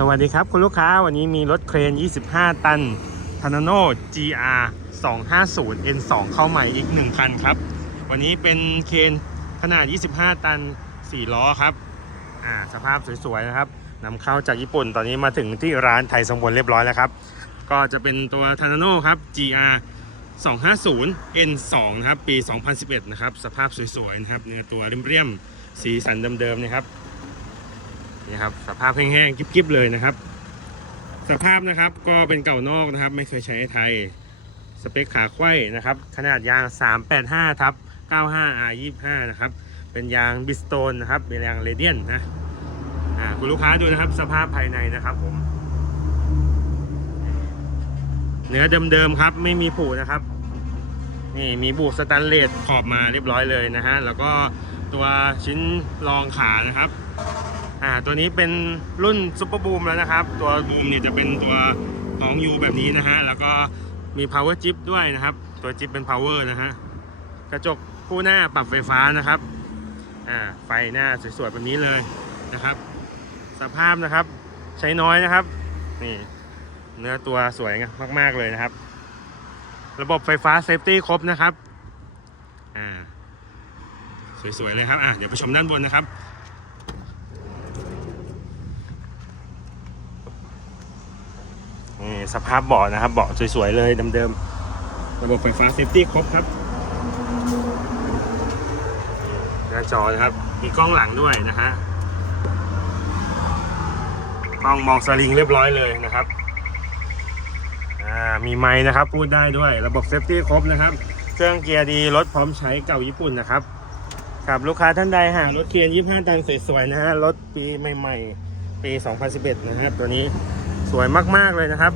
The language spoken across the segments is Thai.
สวัสดีครับ คุณลูกค้าวันนี้มีรถเครน 25 ตัน t a n a n o GR 250 N2 เข้าใหม่อีก 1 คันครับ วันนี้เป็นเครนขนาด 25 ตัน 4 ล้อครับอ่าสภาพสวยๆนะครับนำเข้าจากญี่ปุ่นตอนนี้มาถึงที่ร้านไทยสมบูรณ์เรียบร้อยแล้วครับ ก็จะเป็นตัว t a n a n o ครับ GR 250 N2 นะครับปี 2011 นะครับ สภาพสวยๆนะครับเนื้อตัวเรียมๆสีสันเดิมๆนะครับ นี่ครับสภาพแห้งๆกิ๊บๆเลยนะครับ สภาพนะครับก็เป็นเก่านอกนะครับ ไม่เคยใช้ในไทย สเปคขาไขว้นะครับ ขนาดยาง 385ทับ 95R25 นะครับ เป็นยางบิสโตนนะครับเป็นยางเรเดียนนะอ่าคุณลูกค้าดูนะครับ สภาพภายในนะครับผมเนื้อเดิมๆครับ ไม่มีผุนะครับ นี่มีบูสแตนเลสขอบมาเรียบร้อยเลยนะฮะแล้วก็ตัวชิ้นรองขานะครับ อ่าตัวนี้เป็นรุ่นซุปเปอร์บูมแล้วนะครับ ตัวบูมเนี่ยจะเป็นตัวของยูแบบนี้นะฮะ แล้วก็มี power chip ด้วยนะครับ ตัวจิปเป็น power นะฮะ กระจกคู่หน้าปรับไฟฟ้านะครับอ่าไฟหน้าสวยๆแบบนี้เลยนะครับ สภาพนะครับใช้น้อยนะครับ นี่เนื้อตัวสวยมาก ๆ เลยนะครับ ระบบไฟฟ้าเซฟตี้ครบนะครับ อ่า สวย ๆ เลยครับ อ่าเดี๋ยวไปชมด้านบนนะครับ นี่ สภาพเบาะนะครับเบาะสวยๆเลยเดิมๆระบบไฟฟ้าเซฟตี้ครบครับหน้าจอนะครับ มีกล้องหลังด้วยนะฮะกล้องมองสลิงเรียบร้อยเลยนะครับมีไม้นะครับพูดได้ด้วยระบบเซฟตี้ครบนะครับ เครื่องเกียร์ดีรถพร้อมใช้เก่าญี่ปุ่นนะครับครับลูกค้าท่านใดหารถเคียน25 ตันสวยๆนะฮะรถปีใหม่ ๆ ปี 2011 นะครับตัวนี้ สวยมากๆเลยนะครับ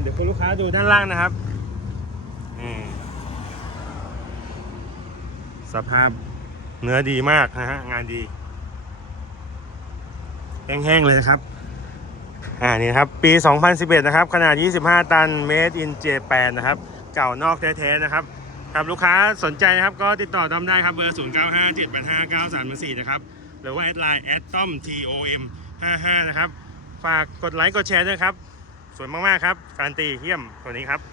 เดี๋ยวคุณลูกค้าดูด้านล่างนะครับสภาพเนื้อดีมากนะฮะงานดี แห้งๆเลยนะครับ อ่านี่ครับ ปี 2011 นะครับ ขนาด 25 ตัน made in Japan นะครับ เก่านอกแท้ๆนะครับครับลูกค้าสนใจนะครับ ก็ติดต่อต้อมได้ครับเบอร์ 0 9 5 7 8 5 9 3 4 นะครับ หรือว่าแอดไลน์แอดต้อม tom 55 นะครับ ฝากกดไลค์กดแชร์ด้วยครับ สวยมาก ๆ ครับ การันตีเยี่ยมตัวนี้ครับ